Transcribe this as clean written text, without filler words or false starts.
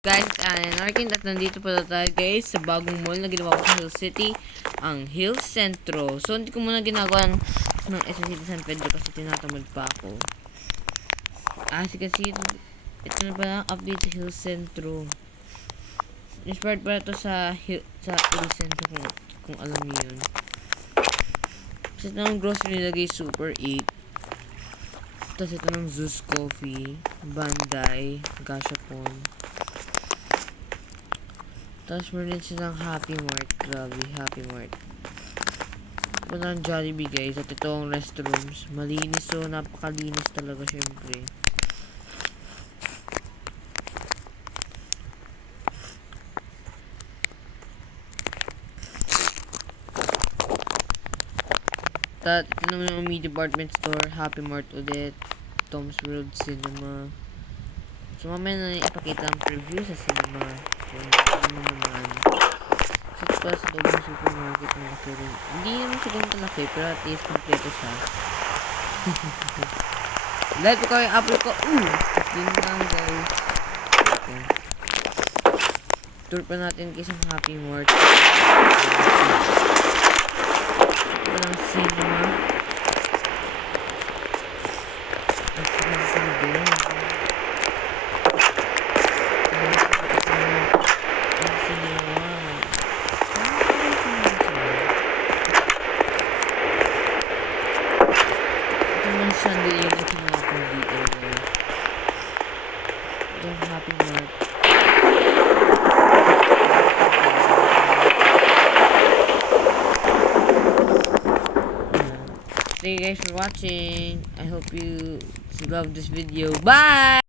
Guys, Narkin at nandito pala tayo guys sa bagong mall na ginawa ko sa Hill City, ang Hill Centro. So, hindi ko muna ginagawa ng SSC San Pedro kasi tinatamad pa ako. Kasi ito na pala ang update sa Hill Centro. Inspired pala ito sa Hill Centro kung alam niyo yun. Kasi ito ng grocery nilagay Super 8. Tapos ito ng Zeus Coffee, Bandai, Gashapon. Tapos meron din silang Happy Mart. Grabe, Happy Mart. Ito ng Jollibee guys. At ito ang restrooms. Malinis, so napakalinis talaga syempre. At ito naman yung Umi Department Store. Happy Mart ulit. Tom's World Cinema. So mamaya na ipakita ang preview sa cinema. So ano naman. Kasi pa sa loob ng supermarket na laki rin. Hindi naman siguro malaki, pero at least kompleto siya. Dahil ko yung apple ko. Yun lang guys. Okay. Tour pa natin kisang Happy Mart. Ito lang cinema. Ito lang cinema. Sunday yung ito na ako dito. Yung Happy Mart. Thank you guys for watching. I hope you love this video. Bye!